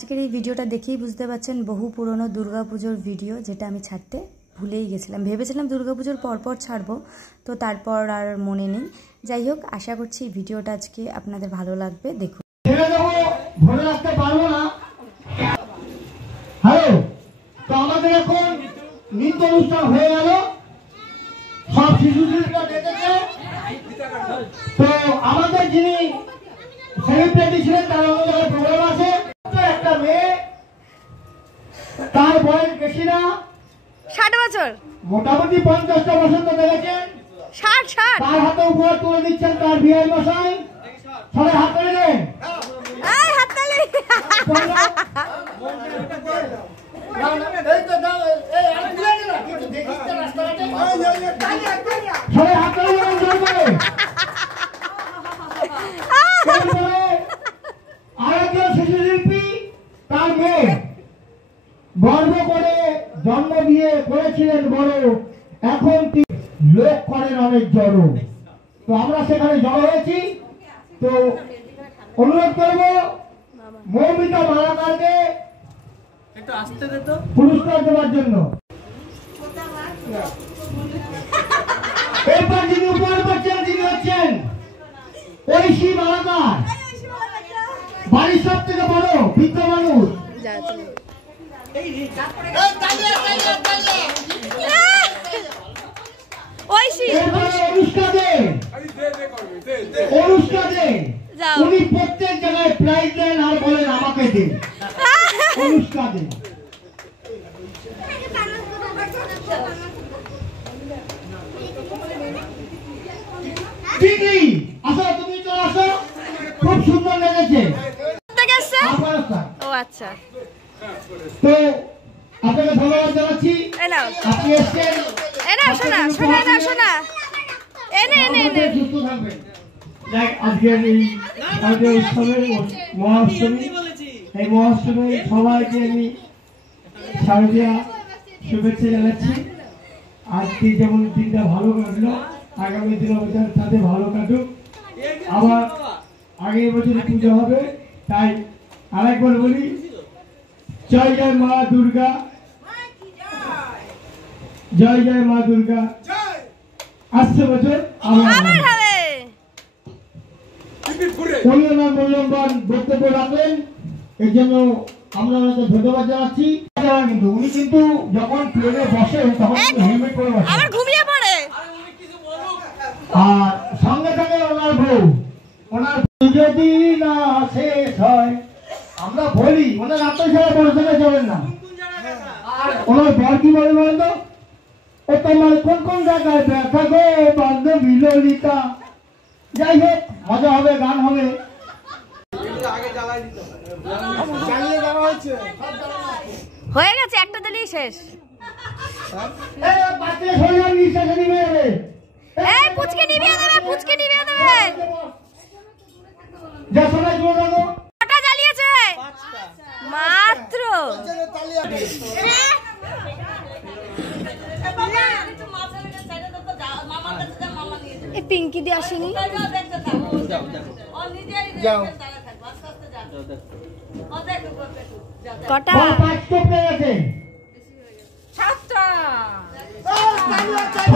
আজকের এই ভিডিওটা দেখেই বুঝতে পারছেন বহু পুরনো দুর্গাপুজোর ভিডিও, যেটা আমি ছাড়তে ভুলেই গেছিলাম। ভেবেছিলাম দুর্গাপুজোর পরপর ছাড়বো, তো তারপর আর মনে নেই। যাই হোক, আশা করছি ভিডিওটা আজকে আপনাদের ভালো লাগবে। দেখুন। ধরে রাখতে পারবো না। হ্যালো, তো আমাদের এখন নৃত্য অনুষ্ঠান হয়ে গেল, সব শিশু শিল্পীরা ডেকেছে। তো আমাদের যিনি সেলিব্রিটি ছিলেন তার অনুযায়ী প্রোগ্রাম আছে। একটা মেয়ে, তার বয়স বেশি না, 60 বছর, মোটামুটি 50টা বছর তো দেখেছেন। 60 তার হাতে উপহার তুলে দিচ্ছেন তার বিআই মশাই। সবাই হাত তুলে দেন। এই হাততালি। সবাই হাত তুলে দেন জোর করে। আরেকজন শিশু শিল্পী, তার মেয়ে গর্ব করে জন্ম দিয়ে করেছিলেন বড়, এখন লোক করেন অনেক জড়ো। তো আমরা সেখানে জড়ো হয়েছি। তো অনুরোধ করব মৌমিতা মালাকারকে একটু আসতে দে তো পুরস্কার দেওয়ার জন্য। এরপর যিনি উপহার করছেন তিনি হচ্ছেন ঐশী মালাকার, বাড়ির সব থেকে বড় বৃদ্ধ মানুষ। অনুষ্কা দে, উনি প্রত্যেক জায়গায় প্রাইজ দেন আর বলেন আমাকে দিন। অনুষ্কা দে। দিদি আসো, তুমি চলে আসো, খুব সুন্দর লেগেছে। ও আচ্ছা, তো আপনাকে ধন্যবাদ জানাচ্ছি। আপনি এসেছেন, শোনা শোনা না শোনা, এনে এনে এনে সুস্থ থাকবেন। আজকের এই উৎসবের মহাষ্টমী, এই মহাষ্টমী সবাইকে আমি শারদীয়া শুভেচ্ছা জানাচ্ছি। আজকে যেমন দিনটা ভালো কাটলো, আগামী দিনও তাতে ভালো কাটুক। আবার আগের বছর পুজো হবে, তাই আরেকবার বলি জয় জয় মা দুর্গা, জয় জয় মা দুর্গা। আসছে বছর আবার হবে। উনি ওনার মূল্যবান বক্তব্য রাখলেন, এর জন্য আমরা ওনাকে ধন্যবাদ জানাচ্ছি। কিন্তু উনি কিন্তু যখন প্লেনে বসেন তখন হেলমেট পরে বসেন, আবার ঘুমিয়ে পড়ে। আর সঙ্গে থাকে ওনার বউ। ওনার যদি না শেষ হয়, আমরা বলি ওনার আত্মসারা পড়াশোনা যাবেন না। আর ওনার বর কি বলে বলেন তো, ও তোমার কোন কোন জায়গায় দেখা গো বান্ধবী ললিতা। যাই হোক, মজা হবে, গান হবে। হয়ে গেছে, একটা দিলেই শেষ। এই পুচকে নিভিয়ে দেবে, পুচকে নিভিয়ে দেবে। কটা জ্বালিয়েছে? মাত্র। এই পিঙ্কি দিয়ে আসেনি। কটা? 7টা।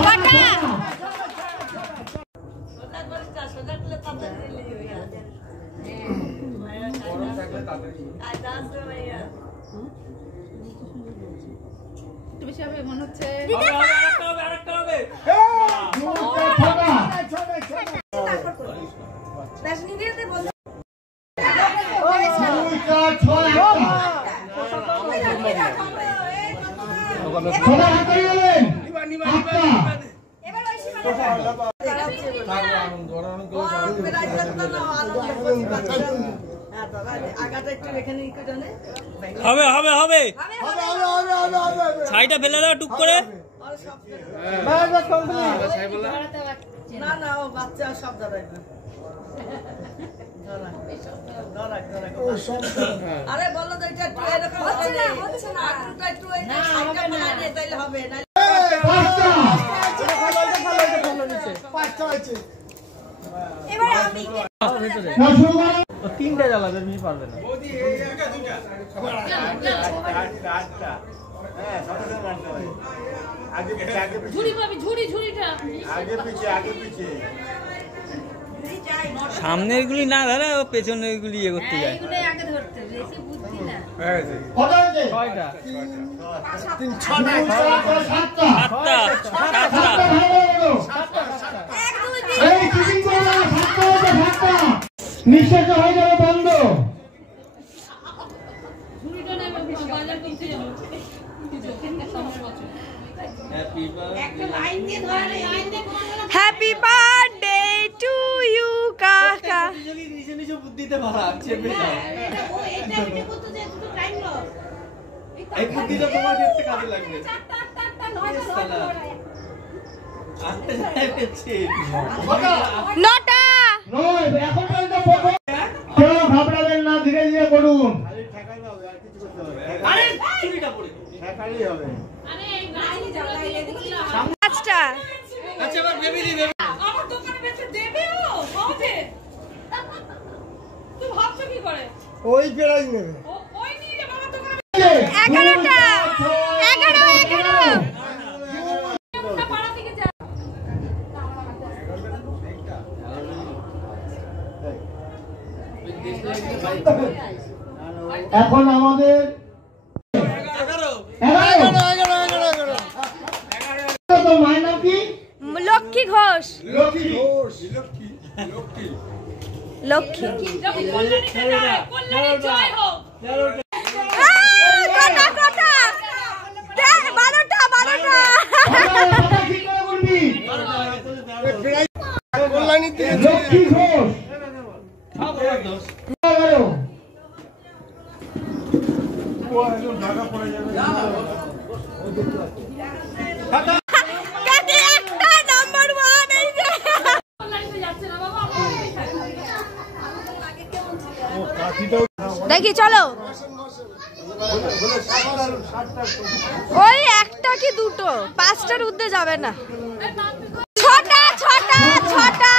কটা? মনে হচ্ছে হবে হবে হবে, ছাইটা ফেলে দাও টুক করে। না না, ও বাচ্চা সব দাঁড়ায় না। আরে বলো তো, এটা এরকম হচ্ছে না, হচ্ছে না, একটু এটা সাইডটা বানিয়ে দিয়ে তাইলে হবে না। এবার আমি তিনটা জ্বালাবে, বেশি পারবে না। সামনের গুলি না ধরে ও পেছনের গুলি ইয়ে করতে যায়। নিঃশ্বাস হয়ে যাবে বন্ধ। হ্যাপি বার্থডে টু ইউ কাকা। নিচে নিচে বুদ্ধিতে ভরা চেপে যাও। এই বুদ্ধিটা তোমার ক্ষেত্রে কাজে লাগবে। নটা নয়, এখন পর্যন্ত প্রথম। কেউ ঘাবড়াবেন না, ধীরে ধীরে করুন। আরে চুরিটা পড়ে হবে। পাঁচটা। আচ্ছা এবার বেবি দিবে। আমার দোকানে বেচে দেবে ও হবে। তুই ভাবছো কি করে? ওই প্রাইজ নেবে। ওই নিয়ে যাবে আমার দোকানে। 11টা 11 পাড়া থেকে যা। এখন আমাদের 11 তো মায়ের নাম কি? লক্ষ্মী ঘোষ। লক্ষ্মী ঘোষ। লক্ষ্মী যখন কল্যাণীতে যায়, কল্যাণী জয় হোক। কটা কটা 12টা 12টা। ঠিক করে বলবি। লক্ষ্মী ঘোষ। কাকে একটা নাম্বার 1 এই যে। কল্যাণীতে যাচ্ছে না বাবা, আমার আগে কেমন ছিল? দেখি চলো। ওই একটা কি দুটো, 5টার ঊর্ধ্বে যাবে না। 6টা 6টা 6টা।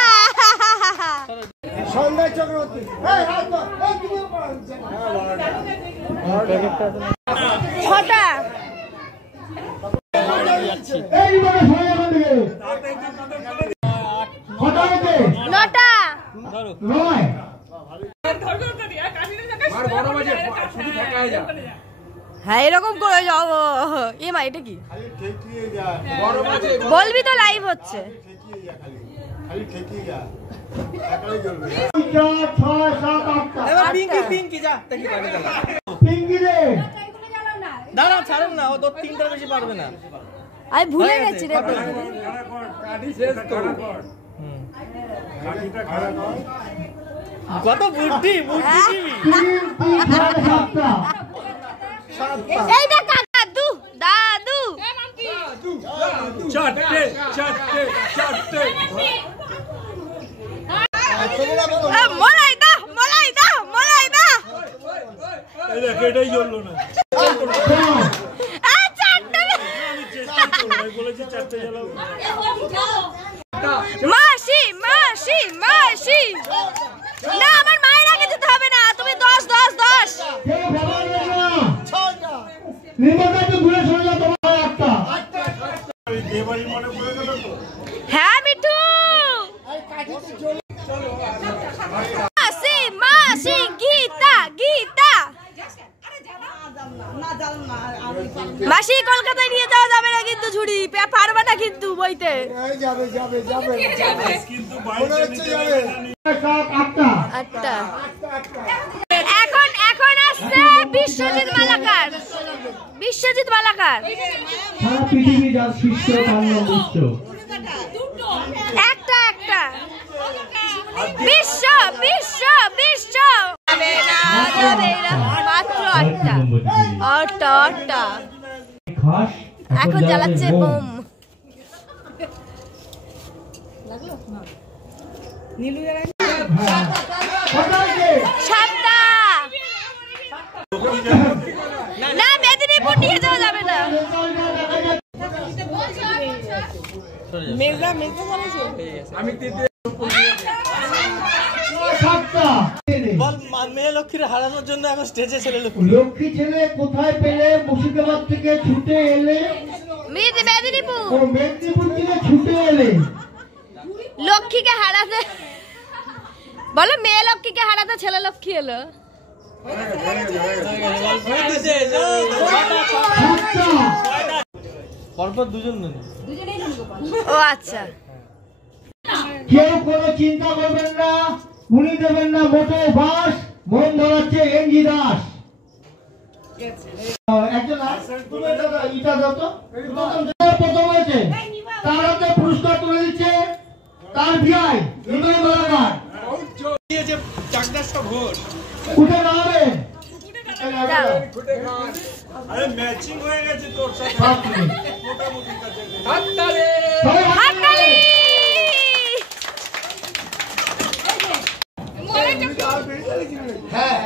সন্ধ্যা চক্রবর্তী। ছটা। এই বলে সবাই এখন দিকে। কটা হয়েছে? 9টা। নয়। হ্যাঁ এরকম করে যাবো। এ মা এটা কি বলবি তো, লাইভ হচ্ছে। 6, 7, 8টা। এবার পিঙ্কি পিঙ্কি যা দেখি পারবে না। পিঙ্কি রে। দাঁড়া ছাড়ুন না, ও তো 3টার বেশি পারবে না। আমি ভুলে গেছি রে। কত বুদ্ধি বুদ্ধি। 3, 7টা। এইটা কাকা দাদু। চারটে চারটে চারটে। মলাই দা মলাই দা মলাই দা। এই দেখ এটাই জ্বললো না। বলেছি চারটে জ্বালাবো। মাসি মাসি মাসি। না আমার মায়ের আগে দিতে হবে না, তুমি 10 10 10। কেউ ব্যবহার করবে না। নির্মাতা তো দূরে সরে যাও, তোমার 8টা। হ্যাঁ মিঠু। মাসি মাসি গীতা গীতা। মাসি কলকাতায় নিয়ে যাওয়া যাবে না কিন্তু, ঝুড়ি পারবে না কিন্তু বইতে। যাবে যাবে যাবে কিন্তু আটটা। এখন এখন আসছে বিশ্বজিৎ মালাকার। বিশ্বজিৎ মালাকার। সারা পৃথিবী যার শিষ্য তার নাম বিশ্ব। একটা একটা। বিশ্ব বিশ্ব বিশ্ব। যাবে না যাবে না। মাত্র 8টা 8টা 8টা। এখন জ্বালাচ্ছে বোম। সাতটা। না মেদিনীপুর নিয়ে যাওয়া যাবে না। আমি 7টা। বল লক্ষ্মীর হারানোর জন্য এখন স্টেজে ছেলে লক্ষ্মী ছেলে কোথায় পেলে? মুর্শিদাবাদ থেকে ছুটে এলে, মেদিনীপুর ও মেদিনীপুর থেকে ছুটে এলে লক্ষ্মীকে হারাতে, বলো মেয়ে লক্ষ্মীকে হারাতে ছেলে লক্ষ্মী এলো। পরপর দুজন ও আচ্ছা, কেউ কোনো চিন্তা করবেন না, উনি দেবেন না মোটেও বাস। মন ধরাচ্ছে এনজি দাস। একজন ইটা দাও তো। প্রথম হয়েছে, তার হাতে পুরস্কার তুলে দিচ্ছে তার ভিআই নিমাই বালাঘাট। উঠে দাঁড়াবেন। আরে ম্যাচিং হয়ে গেছে তোর সাথে মোটামুটি কাছে। হ্যাঁ